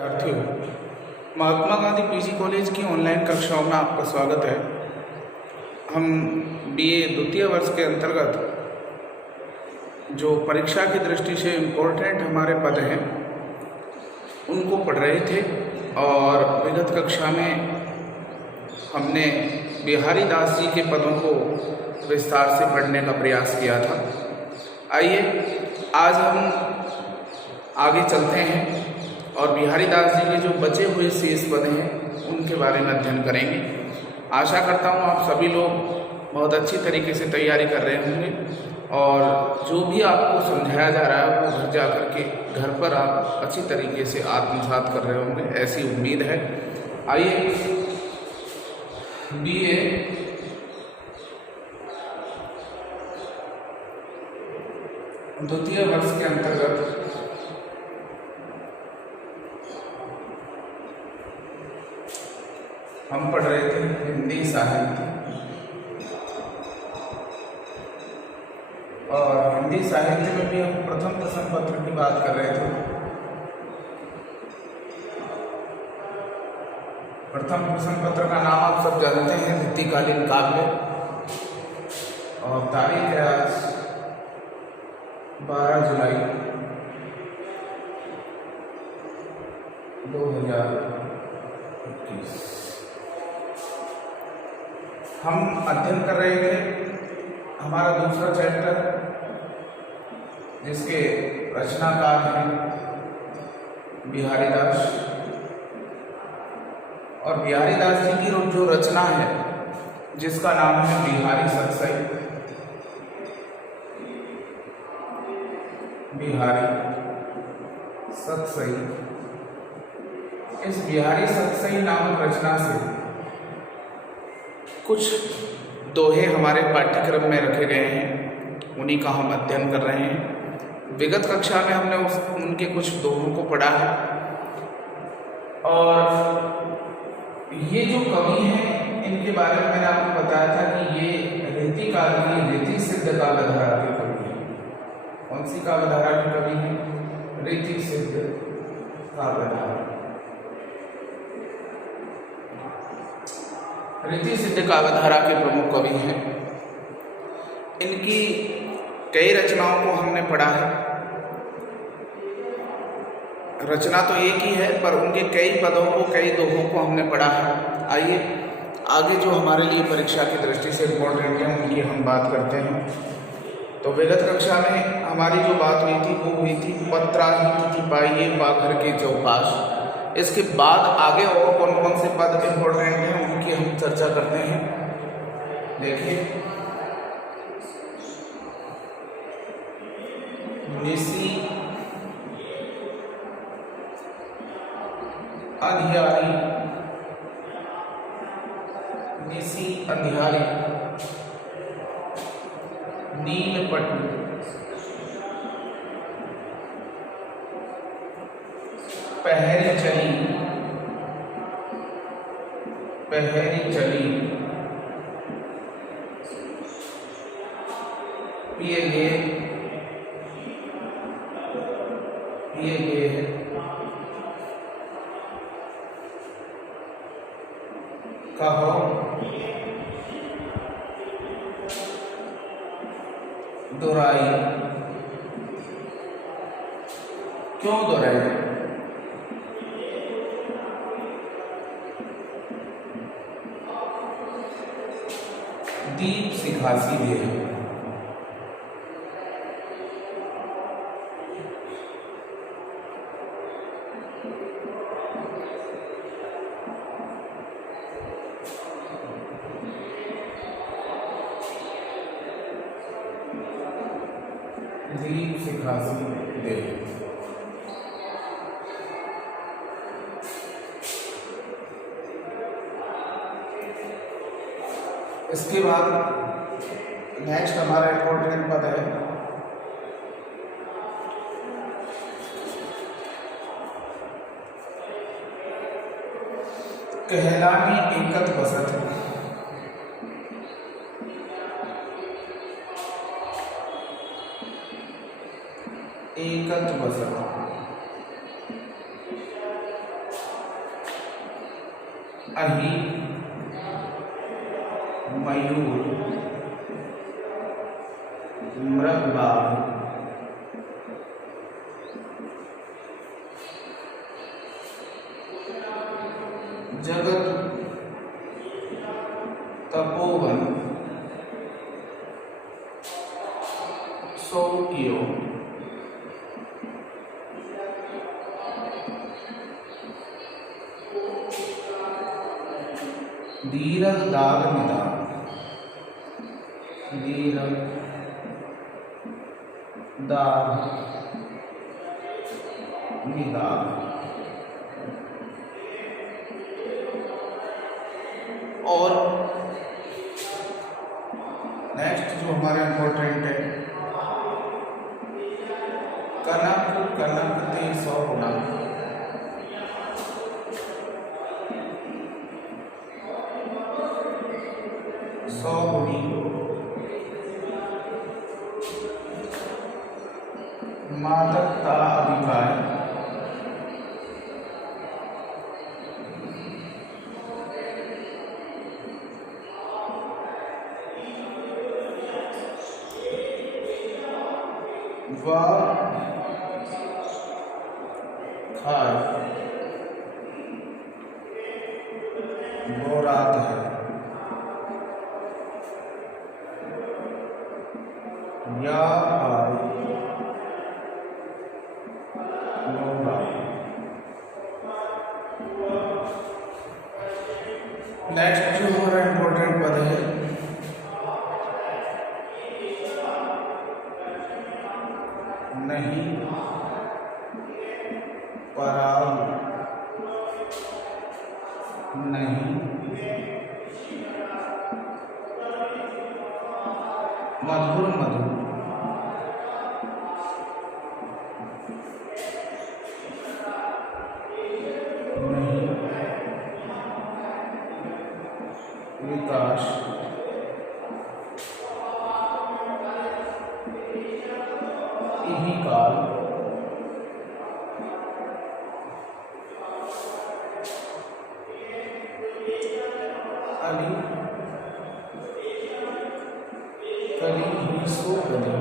विद्यार्थियों, Mahatma Gandhi PG college की online कक्षाओं में आपका स्वागत है। हम बीए द्वितीय वर्ष के अंतर्गत जो परीक्षा की दृष्टि से इम्पोर्टेंट हमारे पद हैं उनको पढ़ रहे थे और विगत कक्षा में हमने बिहारी दास जी के पदों को विस्तार से पढ़ने का प्रयास किया था। आइए आज हम आगे चलते हैं और बिहारी दास जी के जो बचे हुए शेष पद हैं उनके बारे में अध्ययन करेंगे। आशा करता हूँ आप सभी लोग बहुत अच्छी तरीके से तैयारी कर रहे होंगे और जो भी आपको समझाया जा रहा है वो घर जा कर के घर पर आप अच्छी तरीके से आत्मसात कर रहे होंगे, ऐसी उम्मीद है। आइए बीए द्वितीय वर्ष के अंतर्गत हम पढ़ रहे थे हिंदी साहित्य और हिंदी साहित्य में भी हम प्रथम प्रश्न पत्र की बात कर रहे थे। प्रथम प्रश्न पत्र का नाम आप सब जानते हैं, रीतिकालीन काव्य, और तारीख है आज 12 जुलाई 2021। हम अध्ययन कर रहे थे हमारा दूसरा चैप्टर जिसके रचनाकार हैं बिहारी दास, और बिहारी दास जी की जो रचना है जिसका नाम है बिहारी सतसई। बिहारी सतसई, इस बिहारी सतसई नामक रचना से कुछ दोहे हमारे पाठ्यक्रम में रखे गए हैं, उन्हीं का हम अध्ययन कर रहे हैं। विगत कक्षा में हमने उनके कुछ दोहों को पढ़ा है और ये जो कवि हैं इनके बारे में मैंने आपको बताया था कि ये रीतिकाल की रीति सिद्ध काव्यधारा के कवि हैं। कौन सी काव्यधारा के कवि हैं? रीति सिद्ध काव्यधारा। रीति सिद्ध काव्यधारा के प्रमुख कवि हैं। इनकी कई रचनाओं को हमने पढ़ा है। रचना तो एक ही है पर उनके कई पदों को, कई दोहों को हमने पढ़ा है। आइए आगे जो हमारे लिए परीक्षा की दृष्टि से इम्पोर्टेंट है उनकी हम बात करते हैं। तो विगत कक्षा में हमारी जो बात हुई थी वो हुई थी पत्राही पाइये बाघर के चौपाश। इसके बाद आगे और कौन कौन से पद इम्पोर्टेंट हैं उनकी हम चर्चा करते हैं। देखिए, निसी अंधियारी, निसी अंधियारी, नीलपटु, पहरी चली, पहरी चली, पिए गए, पिए गए है, कहो दोहराई। क्यों दोहराई? दीप सिखासी भी है। दीप सिखासी दे। इसके बाद नेक्स्ट हमारा इंपॉर्टेंट पद है कहलानी एकत बसत। एकत वसत। अहि मयूर मृगबाग जगत तपोवन सो कियो दीरघ दाग निदान दीरघ दाग निदान। और नेक्स्ट जो हमारा इम्पोर्टेंट है कनक कनकते सौ गुना सौ गुणी मादकता अभिप्राय व खाय बोरात है या नेक्स्ट जो हमारा इम्पोर्टेंट पद है नहीं पराग नहीं मधुर मधुर नहीं विकास यही काल अली कली ही सो बनी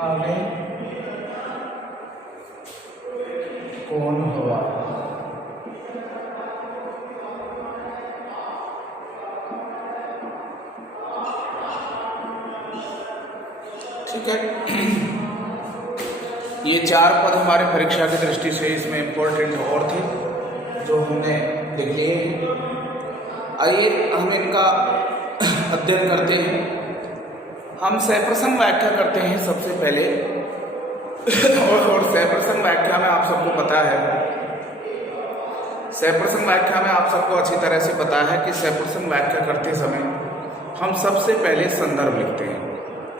आगे कौन हुआ ठीक है। ये चार पद हमारे परीक्षा की दृष्टि से इसमें इम्पोर्टेंट और थे जो हमने देख लिए हैं। आइए हम इनका अध्ययन करते हैं। हम सहप्रसंग व्याख्या करते हैं सबसे पहले और सहप्रसंग व्याख्या में आप सबको पता है, सहप्रसंग व्याख्या में आप सबको अच्छी तरह से पता है कि सहप्रसंग व्याख्या करते समय हम सबसे पहले संदर्भ लिखते हैं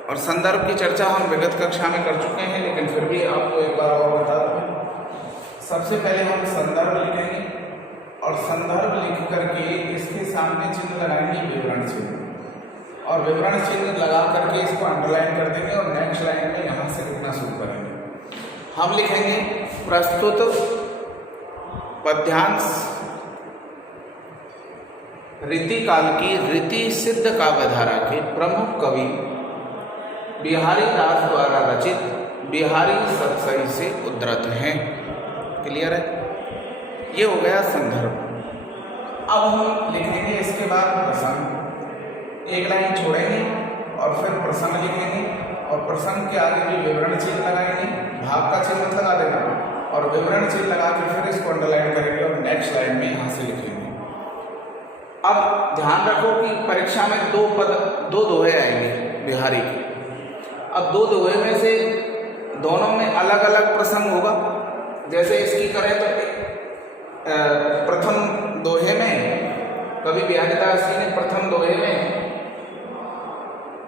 और संदर्भ की चर्चा हम विगत कक्षा में कर चुके हैं, लेकिन फिर भी आपको एक बार और बता दूं। सबसे पहले हम संदर्भ लिखेंगे और संदर्भ लिख करके इसके सामने चिन्ह लगाएंगे विवरण चिन्ह, और विवरण चिन्ह लगा करके इसको अंडरलाइन कर देंगे और नेक्स्ट लाइन में यहाँ से लिखना शुरू करेंगे। हम लिखेंगे प्रस्तुत पद्यांश रीतिकाल की रीति सिद्ध काव्यधारा के प्रमुख कवि बिहारी दास द्वारा रचित बिहारी सतसई से उद्धृत हैं। क्लियर है? ये हो गया संदर्भ। अब हम लिखेंगे इसके बाद प्रसंग, एक लाइन छोड़ेंगे और फिर प्रसंग लिखेंगे और प्रसंग के आगे भी विवरण चिन्ह लगाएंगे, भाग का चिन्ह लगा देना और विवरण चिन्ह लगा के फिर इसको अंडरलाइन करेंगे और नेक्स्ट लाइन में यहाँ से लिखेंगे। अब ध्यान रखो कि परीक्षा में दो दोहे आएंगे बिहारी के। अब दो दोहे में से दोनों में अलग अलग प्रसंग होगा। जैसे इसकी करें तो प्रथम दोहे में कवि बिहारी दास जी ने प्रथम दोहे में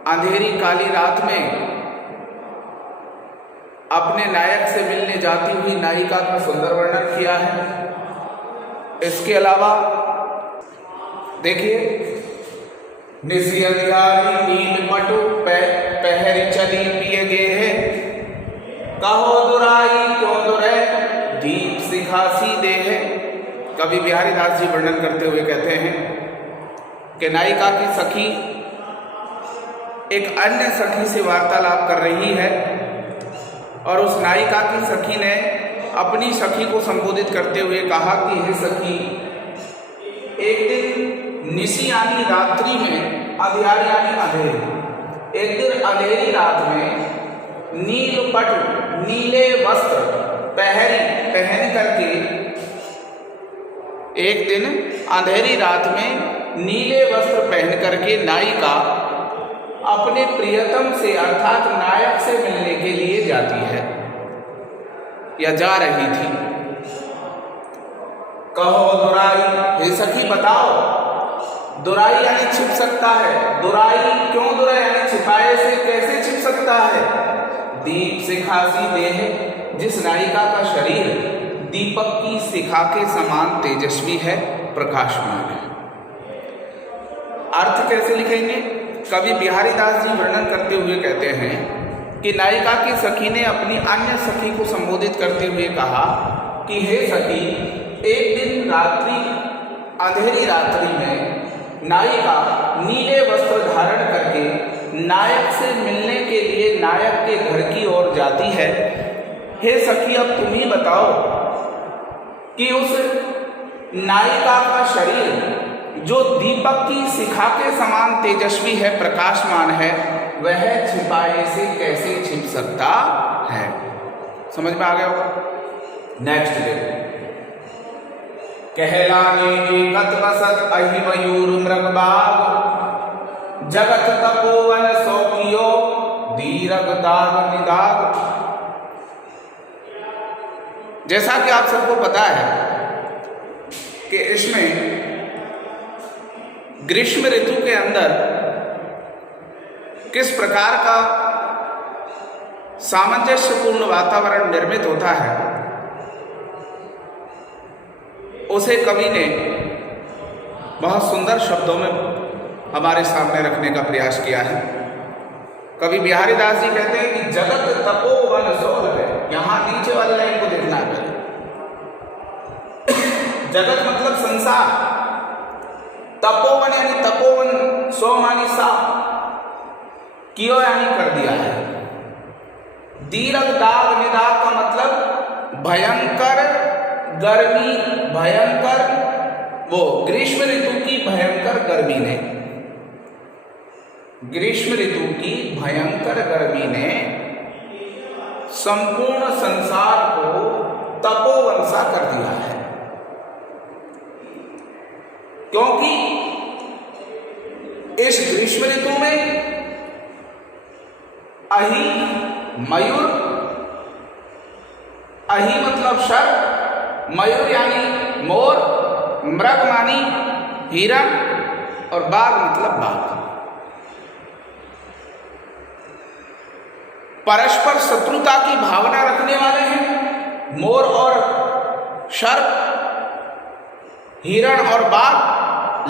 अंधेरी काली रात में अपने नायक से मिलने जाती हुई नायिका का सुंदर वर्णन किया है। इसके अलावा देखिए निसी अधियारी नील पटु पहरी चली पिय गे है, कहो दुराई क्यों दुरै दीप सिखासी दे है। कवि बिहारी दास जी वर्णन करते हुए कहते हैं कि नायिका की सखी एक अन्य सखी से वार्तालाप कर रही है और उस नायिका की सखी ने अपनी सखी को संबोधित करते हुए कहा कि हे सखी, एक दिन निसी यानी रात्रि में, अधियारी यानी अंधेरी, एक दिन अंधेरी रात में नील पट नीले वस्त्र पहन करके, एक दिन अंधेरी रात में नीले वस्त्र पहन करके नायिका अपने प्रियतम से अर्थात नायक से मिलने के लिए जाती है या जा रही थी। कहो दुराई, हे सखी बताओ, दुराई यानी छिप सकता है, दुराई क्यों दुराई यानी छिपाए से कैसे छिप सकता है। दीप सिखासी देह, जिस नायिका का शरीर दीपक की शिखा के समान तेजस्वी है, प्रकाशमान है। अर्थ कैसे लिखेंगे? कवि बिहारी दास जी वर्णन करते हुए कहते हैं कि नायिका की सखी ने अपनी अन्य सखी को संबोधित करते हुए कहा कि हे सखी, एक दिन रात्रि, अंधेरी रात्रि में नायिका नीले वस्त्र धारण करके नायक से मिलने के लिए नायक के घर की ओर जाती है। हे सखी, अब तुम ही बताओ कि उस नायिका का शरीर जो दीपक की शिखा के समान तेजस्वी है, प्रकाशमान है, वह छिपाए से कैसे छिप सकता है। समझ में आ गया होगा? नेक्स्ट देखो, कहलाने एकत बसत अहि मयूर मृगबाग, जगत तपोवन सो कियो दीरग दाग निदाग। जैसा कि आप सबको पता है कि इसमें ग्रीष्म ऋतु के अंदर किस प्रकार का सामंजस्यपूर्ण वातावरण निर्मित होता है, उसे कवि ने बहुत सुंदर शब्दों में हमारे सामने रखने का प्रयास किया है। कवि बिहारी दास जी कहते हैं कि जगत तपोवन सोल है। यहां नीचे वाले लाइन को देखना है। जगत मतलब संसार, तपोवन यानी तपोवन, सो मानी सा, कियो यानी कर दिया है। दीरग दाग निदाग का मतलब भयंकर गर्मी, भयंकर वो ग्रीष्म ऋतु की भयंकर गर्मी ने, ग्रीष्म ऋतु की भयंकर गर्मी ने संपूर्ण संसार को तपोवन सा कर दिया है। क्योंकि इस ग्रीष्म ऋतु में अहि मयूर, अहि मतलब शर, मयूर यानी मोर, मृग मानी हिरण और बाघ मतलब बाघ, परस्पर शत्रुता की भावना रखने वाले हैं मोर और सर्प, हिरण और बाघ।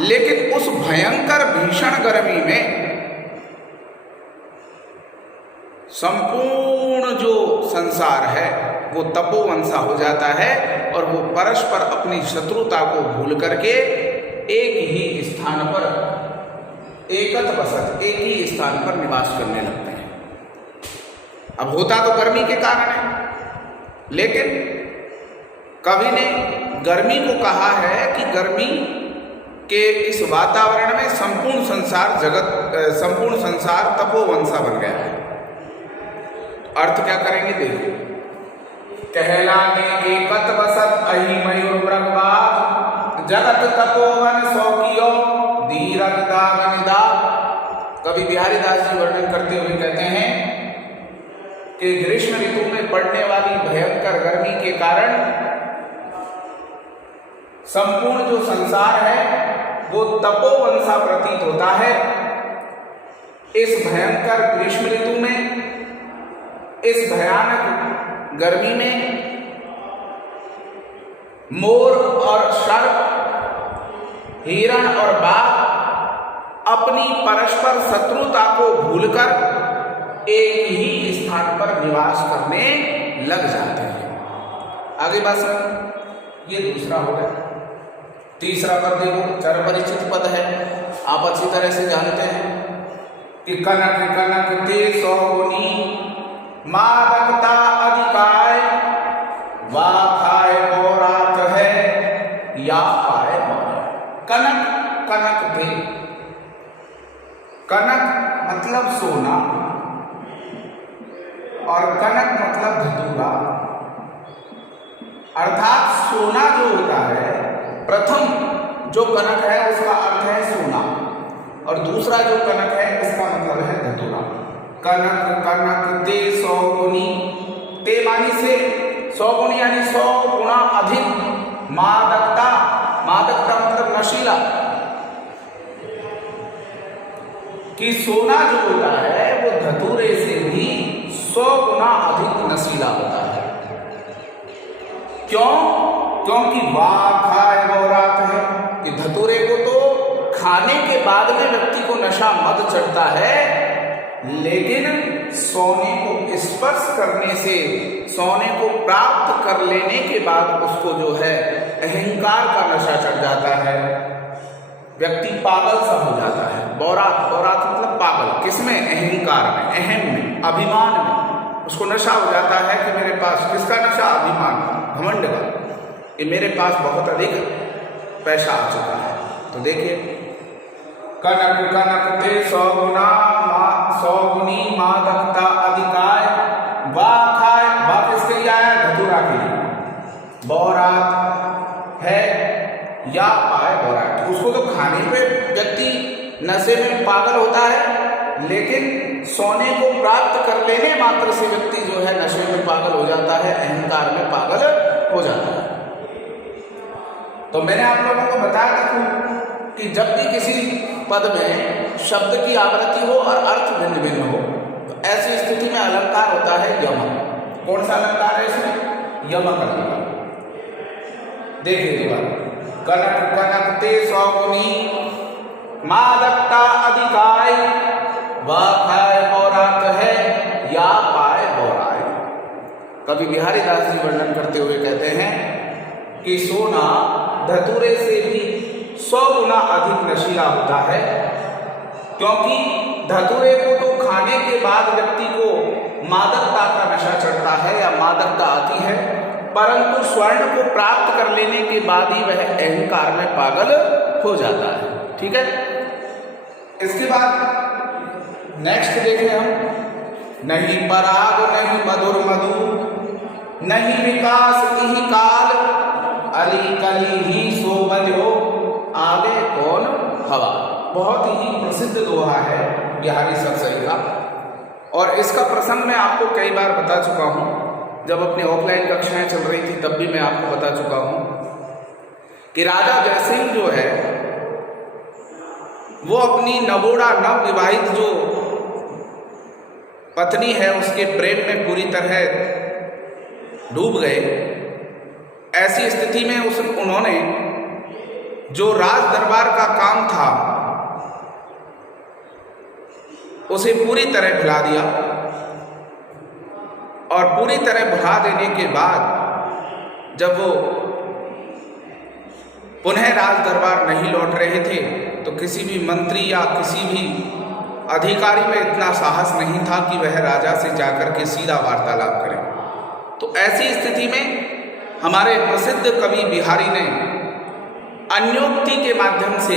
लेकिन उस भयंकर भीषण गर्मी में संपूर्ण जो संसार है वो तपोवन सा हो जाता है और वो परस्पर अपनी शत्रुता को भूल करके एक ही स्थान पर एकत बसत, एक ही स्थान पर निवास करने लगते हैं। अब होता तो गर्मी के कारण है, लेकिन कवि ने गर्मी को कहा है कि गर्मी के इस वातावरण में संपूर्ण संसार संपूर्ण संसार तपोवन सा बन गया है। अर्थ क्या करेंगे देखिए, कहलाने एकत बसत अहि मयूर मृगबाग, जगत तपोवन सो कियो दीरग दाग निदाग। कवि बिहारी दास जी वर्णन करते हुए कहते हैं कि ग्रीष्म ऋतु में पड़ने वाली भयंकर गर्मी के कारण संपूर्ण जो संसार है वो तपोवन सा प्रतीत होता है। इस भयंकर ग्रीष्म ऋतु में, इस भयानक गर्मी में मोर और सर्प, हिरण और बाघ अपनी परस्पर शत्रुता को भूलकर एक ही स्थान पर निवास करने लग जाते हैं। आगे बात समझ, ये दूसरा हो गया। तीसरा पद देखो, चर परिचित पद है, आप अच्छी तरह से जानते हैं कि कनक कनक ते सौगुनी मादकता अधिकाय, वा खाए बोरात है या पाए बोरा। कनक कनक ते, कनक मतलब सोना और कनक मतलब धतूरा, अर्थात सोना जो होता है, प्रथम जो कनक है उसका अर्थ है सोना और दूसरा जो कनक है उसका मतलब है धतूरा। कनक कनक ते सौगुनी, ते मानी से, सौगुनी यानी 100 गुना अधिक, मादकता, मादकता मतलब नशीला, कि सोना जो होता है वो धतूरे से भी 100 गुना अधिक नशीला होता है। क्यों? क्योंकि वाह खाए बोरात है, कि धतूरे को तो खाने के बाद में व्यक्ति को नशा मद चढ़ता है, लेकिन सोने को स्पर्श करने से, सोने को प्राप्त कर लेने के बाद उसको जो है अहंकार का नशा चढ़ जाता है, व्यक्ति पागल सा हो जाता है। बोरात, बोरात मतलब पागल, किसमें? अहंकार में, अहम में, अभिमान में उसको नशा हो जाता है कि मेरे पास, किसका नशा? अभिमान का, घमंड का, कि मेरे पास बहुत अधिक पैसा आ चुका है। तो देखिए, कनक कनक ते सौगुना सौगुनी मादकता अधिकाय, वा खाए, वा किसके लिए आया? धतूरा के लिए। बोरात है या पाए बोरात, उसको तो खाने पे व्यक्ति नशे में पागल होता है, लेकिन सोने को प्राप्त कर लेने मात्र से व्यक्ति जो है नशे में पागल हो जाता है, अहंकार में पागल हो जाता है। तो मैंने आप लोगों को बताया था कि जब भी किसी पद में शब्द की आवृत्ति हो और अर्थ भिन्न भिन्न हो, तो ऐसी स्थिति में अलंकार होता है यमक। कौन सा अलंकार है इसमें? यमक अलंकार। देखिए दोबारा, कनक कनक ते सौगुनी मादकता अधिकाय, वा खाए बोरात है या पाए बोराय। कवि बिहारी दास जी वर्णन करते हुए कहते हैं कि सोना धतूरे से भी 100 गुना अधिक नशीला होता है, क्योंकि धतूरे को तो खाने के बाद व्यक्ति को मादकता का नशा चढ़ता है या मादकता आती है, परंतु स्वर्ण को प्राप्त कर लेने के बाद ही वह अहंकार में पागल हो जाता है। ठीक है, इसके बाद नेक्स्ट देखें हम, नहीं पराग नहीं मधुर मधु, नहीं विकास इहि काल, अली कली ही सो बजो, आगे कौन हवा। बहुत ही प्रसिद्ध दोहा है बिहारी सरसई का, और इसका प्रसंग मैं आपको कई बार बता चुका हूँ। जब अपनी ऑफलाइन कक्षाएं चल रही थी तब भी मैं आपको बता चुका हूँ कि राजा जयसिंह जो है वो अपनी नवोड़ा नव विवाहित जो पत्नी है उसके प्रेम में पूरी तरह डूब गए। ऐसी स्थिति में उन्होंने जो राज दरबार का काम था उसे पूरी तरह भुला दिया, और पूरी तरह भुला देने के बाद जब वो पुनः राज दरबार नहीं लौट रहे थे तो किसी भी मंत्री या किसी भी अधिकारी में इतना साहस नहीं था कि वह राजा से जाकर के सीधा वार्तालाप करे। तो ऐसी स्थिति में हमारे प्रसिद्ध कवि बिहारी ने अन्योक्ति के माध्यम से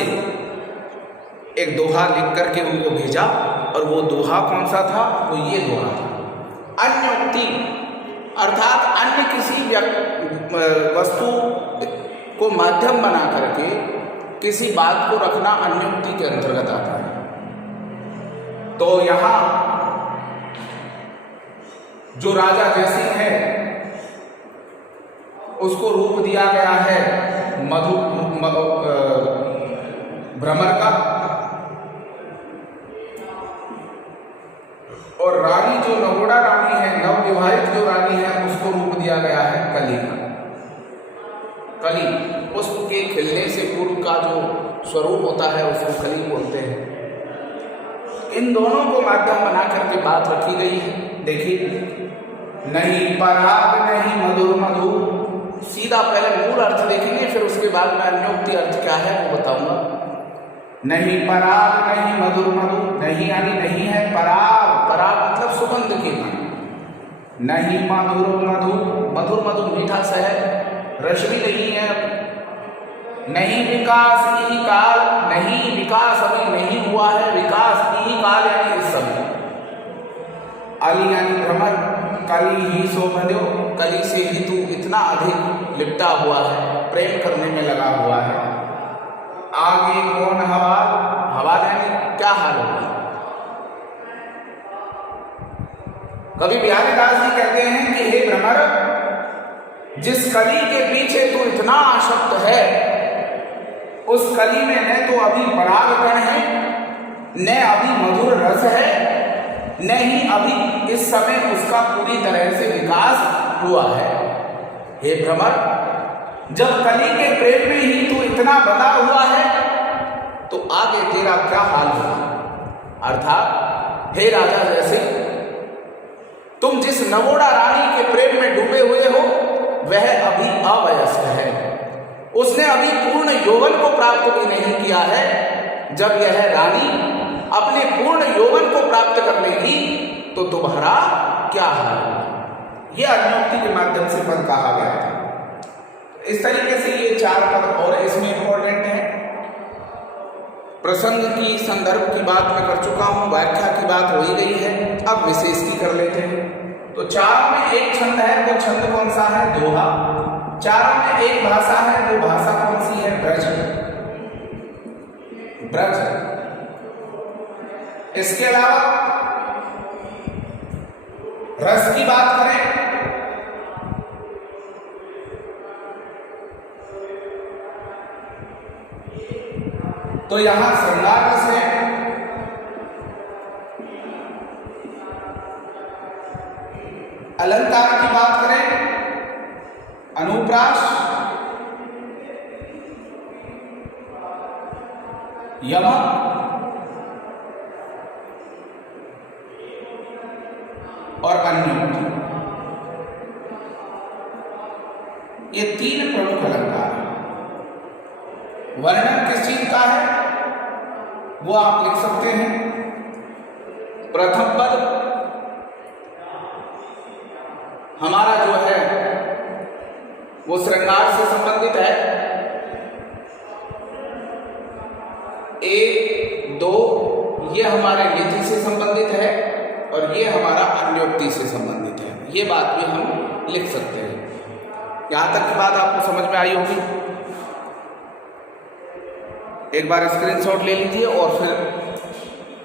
एक दोहा लिख करके उनको भेजा, और वो दोहा कौन सा था? वो ये दोहा था, अन्योक्ति अर्थात अन्य किसी वस्तु को माध्यम बना करके किसी बात को रखना अन्योक्ति के अंतर्गत आता है। तो यहाँ जो राजा जयसिंह है उसको रूप दिया गया है भ्रमर का, और रानी जो नवोड़ा रानी है, नवविवाहित जो रानी है, उसको रूप दिया गया है कली का। कली पुष्प के खिलने से पूर्व का जो स्वरूप होता है उसको कली बोलते हैं। इन दोनों को माध्यम बना करके बात रखी गई है। देखिए, नहीं पराग नहीं मधुर मधु, सीधा पहले मूल अर्थ देखेंगे, फिर उसके बाद मैं अन्योक्ति अर्थ क्या है वो बताऊंगा। नहीं पराग नहीं मधुर मधु, नहीं यानी नहीं है पराग, पराग मतलब सुगंध की, नहीं मधुर मधु, मधुर मधु मीठा सा है, रस भी नहीं है, नहीं विकास ही काल, नहीं विकास अभी नहीं हुआ है, विकास ही काल यानी इस समय, अली यानी भ्रमर, कली ही शोभ्यो, कली से ही तू इतना अधिक लिपटा हुआ है, प्रेम करने में लगा हुआ है। आगे कौन हवाल, हवाल यानी क्या हाल होगा। कवि बिहारी दास जी कहते हैं कि हे भ्रमर, जिस कली के पीछे तू इतना आसक्त है, उस कली में न तो अभी परागकण है, न अभी मधुर रस है, न ही अभी इस समय उसका पूरी तरह से विकास हुआ है। हे भ्रमर, जब कली के प्रेम में ही तू इतना बंधा हुआ है, तो आगे तेरा क्या हाल होगा। अर्थात हे राजा, जैसे तुम जिस नवोड़ा रानी के प्रेम में डूबे हुए हो, वह अभी अवयस्क है, उसने अभी पूर्ण यौवन को प्राप्त भी नहीं किया है। जब यह रानी अपने पूर्ण यौवन को प्राप्त कर लेगी, तो तुम्हारा क्या हाल होगा। यह अन्योक्ति के माध्यम से पद कहा गया है। इस तरीके से ये 4 पद और इसमें इंपॉर्टेंट है। प्रसंग की संदर्भ की बात मैं कर चुका हूं, व्याख्या की बात हो ही गई है, अब विशेष की कर लेते हैं। तो 4 में एक छंद है, वो छंद कौन सा है, दोहा। 4 में एक भाषा है, वो भाषा कौन सी है, ब्रज, ब्रज। इसके अलावा रस की बात करें तो यहां श्रृंगार रस है, अलंकार की बात करें अनुप्रास, यमक और अन्योक्ति, ये 3 प्रमुख अलंकार हैं। वर्णन किस चीज का है वो आप लिख सकते हैं। प्रथम पद हमारा जो है वो श्रृंगार से संबंधित है, 1, 2 ये हमारे निधि से संबंधित है, और ये हमारा अन्योक्ति से संबंधित है। ये बात भी हम लिख सकते हैं। यहां तक की बात आपको समझ में आई होगी। एक बार स्क्रीनशॉट ले लीजिए, और फिर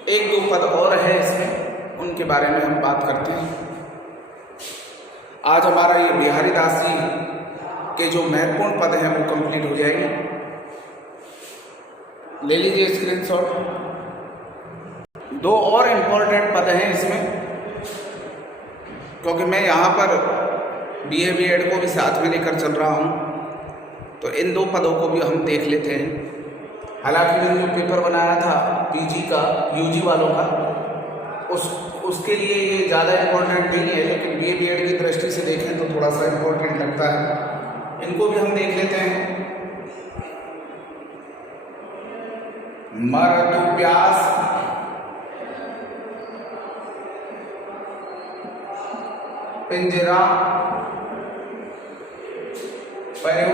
1-2 पद और है इसमें, उनके बारे में हम बात करते हैं। आज हमारा ये बिहारी दास जी के जो महत्वपूर्ण पद हैं वो कंप्लीट हो जाएंगे। ले लीजिए स्क्रीनशॉट। 2 और इम्पोर्टेंट पद हैं इसमें, क्योंकि मैं यहाँ पर BA B.Ed को भी साथ में लेकर चल रहा हूँ, तो इन 2 पदों को भी हम देख लेते हैं। हालांकि मैंने जो पेपर बनाया था PG का, UG वालों का, उसके लिए ये ज़्यादा इम्पोर्टेंट नहीं है, लेकिन BA B.Ed की दृष्टि से देखें तो थोड़ा सा इम्पोर्टेंट लगता है। इनको भी हम देख लेते हैं। मरतु प्यास, पिंजरा पयो,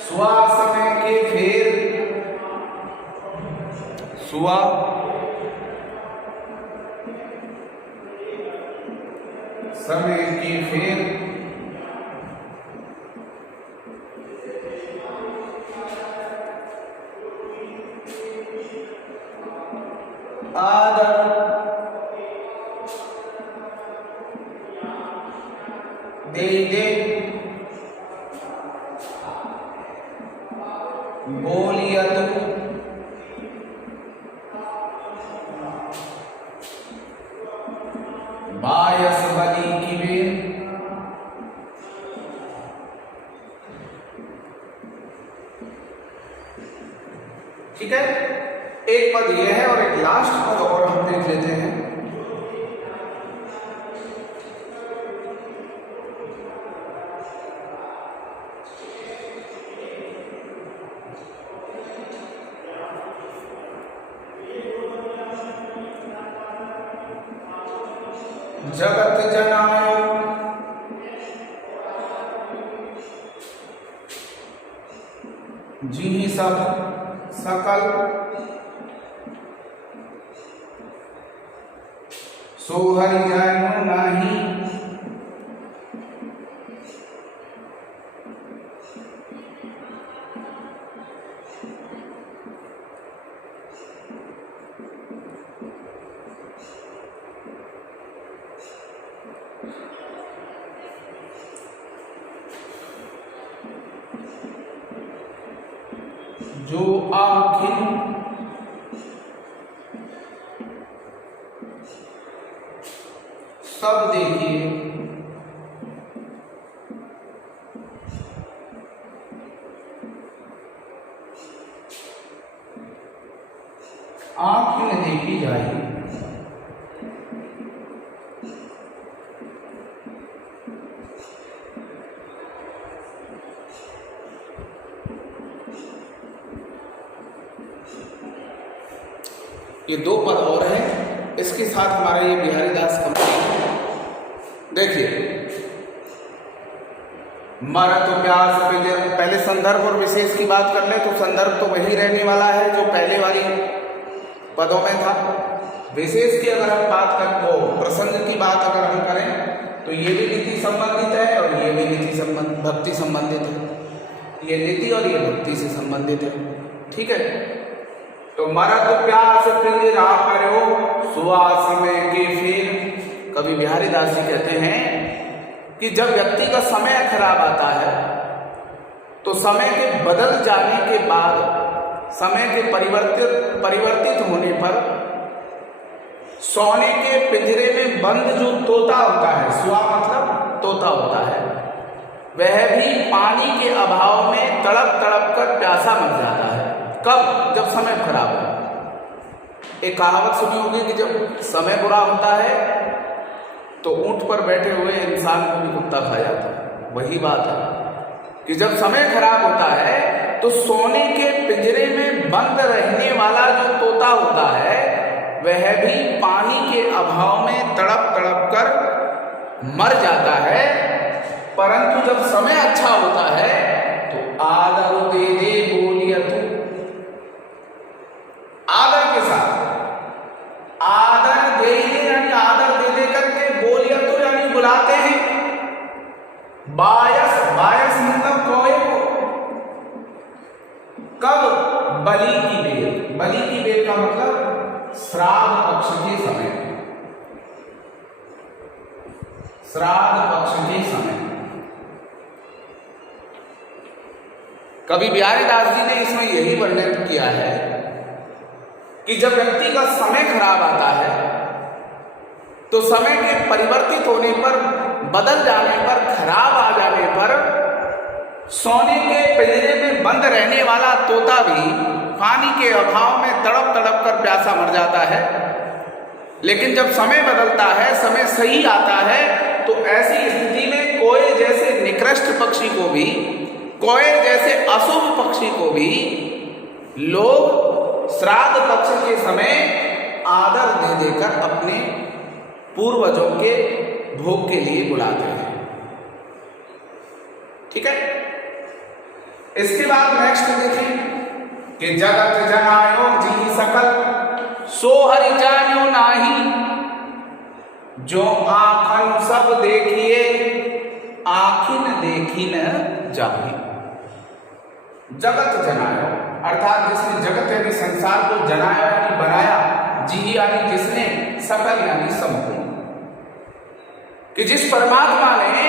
सुआ समय के फेर, सुआ समय के फेर, आदर दे दे, बोलियत बायस बली की बेन, ठीक है, एक पद ये है और एक लास्ट पद और हम देख लेते हैं। जगत जनायो जी सब सकल सो हरि जानो नाही। जो आखिर सब देखिए आंख न देखी जाए। ये दो पद और है, इसके साथ हमारा ये बिहारी दास कंप्लीट। देखिए, मरत प्यास पहले संदर्भ और विशेष की बात कर ले तो संदर्भ तो वही रहने वाला है जो पहले वाली पदों में था। विशेष की अगर हम बात करें तो प्रसंग की बात अगर हम करें तो ये भी नीति संबंधित है और ये भी नीति भक्ति संबंधित है। ये नीति और ये भक्ति से संबंधित है। ठीक है, तो मरत प्यास पिंजरा पर्यो सुआ समय के फिर। कवि बिहारी दास जी कहते हैं कि जब व्यक्ति का समय खराब आता है तो समय के बदल जाने के बाद, समय के परिवर्तित होने पर सोने के पिंजरे में बंद जो तोता होता है, सुआ मतलब तोता होता है, वह भी पानी के अभाव में तड़प तड़प कर प्यासा मर जाता है। कब? जब समय खराब हो। एक कहावत सुनी होगी कि जब समय बुरा होता है तो ऊंट पर बैठे हुए इंसान को भी कुत्ता खा जाता है। वही बात है कि जब समय खराब होता है तो सोने के पिंजरे में बंद रहने वाला जो तोता होता है वह भी पानी के अभाव में तड़प तड़प कर मर जाता है। परंतु जब समय अच्छा होता है तो आदर दे दे बोलिया तू, आदर के साथ आदर दे दे यानी आदर दे दे करके बोलिया तो यानी बुलाते हैं। बायस, बायस मतलब कोए को। कब? बलि की बेल। बलि की बेल का मतलब श्राद्ध पक्ष के समय, श्राद्ध पक्ष के समय। कवि बिहारी दास जी ने इसमें यही वर्णन किया है कि जब व्यक्ति का समय खराब आता है तो समय के परिवर्तित होने पर, बदल जाने पर, खराब आ जाने पर सोने के पिंजरे में बंद रहने वाला तोता भी पानी के अभाव में तड़प तड़प कर प्यासा मर जाता है। लेकिन जब समय बदलता है, समय सही आता है, तो ऐसी स्थिति में कोए जैसे निकृष्ट पक्षी को भी, कोए जैसे अशुभ पक्षी को भी लोग श्राद्ध पक्ष के समय आदर दे देकर अपने पूर्वजों के भोग के लिए बुलाते हैं। ठीक है, इसके बाद नेक्स्ट देखें कि जगत जनायो जी सकल सो हरि जानो नाही। जो आखन सब देखिए आखिन देखिन जाही। जगत जनायो अर्थात जिसने जगत यानी संसार को जनाया यानी बनाया, जी यानी जिसने, सकल यानी संपूर्ण, कि जिस परमात्मा ने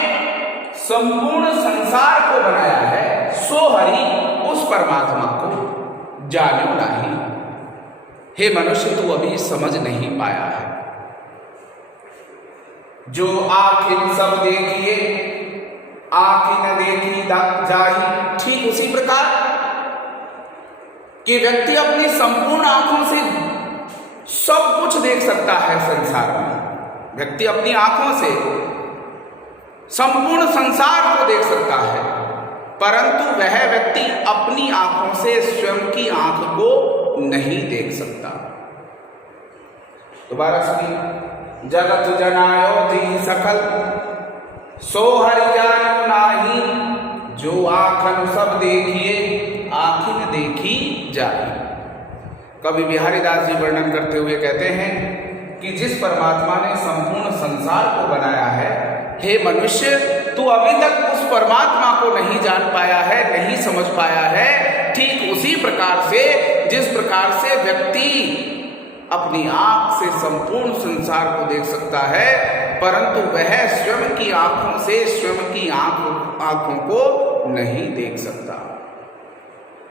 संपूर्ण संसार को बनाया है सो हरि, उस परमात्मा को जानो नहीं। हे मनुष्य, तू अभी समझ नहीं पाया है। जो आखिर सब देखिए आखिर न देखी जाही। ठीक उसी प्रकार कि व्यक्ति अपनी संपूर्ण आंखों से सब कुछ देख सकता है संसार में। व्यक्ति अपनी आंखों से संपूर्ण संसार को देख सकता है, परंतु वह व्यक्ति अपनी आंखों से स्वयं की आंख को नहीं देख सकता। दोबारा सुनिए। जगत जनायो जी सकल सो हरि जानो नाही, जो आँखन सब देखिए आँखिन देखी जाए। कवि बिहारी दास जी वर्णन करते हुए कहते हैं कि जिस परमात्मा ने संपूर्ण संसार को बनाया है, हे मनुष्य, तू अभी तक उस परमात्मा को नहीं जान पाया है, नहीं समझ पाया है। ठीक उसी प्रकार से जिस प्रकार से व्यक्ति अपनी आंख से संपूर्ण संसार को देख सकता है, परंतु वह स्वयं की आंखों से स्वयं की आंखों को नहीं देख सकता।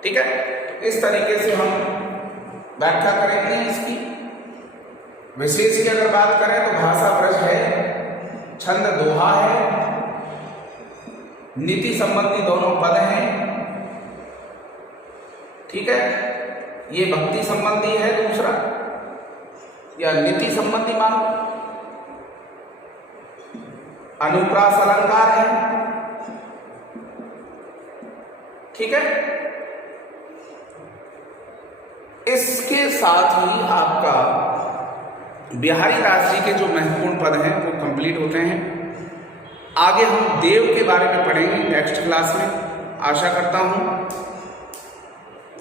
ठीक है, इस तरीके से हम व्याख्या करेंगे इसकी। विशेष की अगर बात करें तो भाषा ब्रज है, छंद दोहा है, नीति संबंधी दोनों पद हैं। ठीक है, ये भक्ति संबंधी है दूसरा, या नीति संबंधी मान, अनुप्रास अलंकार है। ठीक है, इसके साथ ही आपका बिहारी दास जी के जो महत्वपूर्ण पद हैं वो कंप्लीट होते हैं। आगे हम देव के बारे में पढ़ेंगे नेक्स्ट क्लास में। आशा करता हूं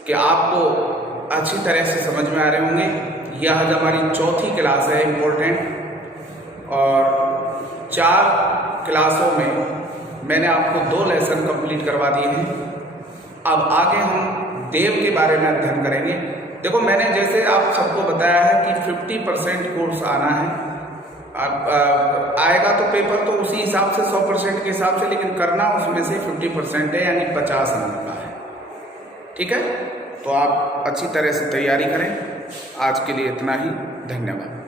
कि आपको अच्छी तरह से समझ में आ रहे होंगे। यह आज हमारी चौथी क्लास है इम्पोर्टेंट, और 4 क्लासों में मैंने आपको 2 लेसन कंप्लीट करवा दिए हैं। अब आगे हम देव के बारे में अध्ययन करेंगे। देखो, मैंने जैसे आप सबको बताया है कि 50% कोर्स आना है। अब आएगा तो पेपर तो उसी हिसाब से 100% के हिसाब से, लेकिन करना उसमें से 50% है, यानी 50 नंबर का है। ठीक है, तो आप अच्छी तरह से तैयारी करें। आज के लिए इतना ही, धन्यवाद।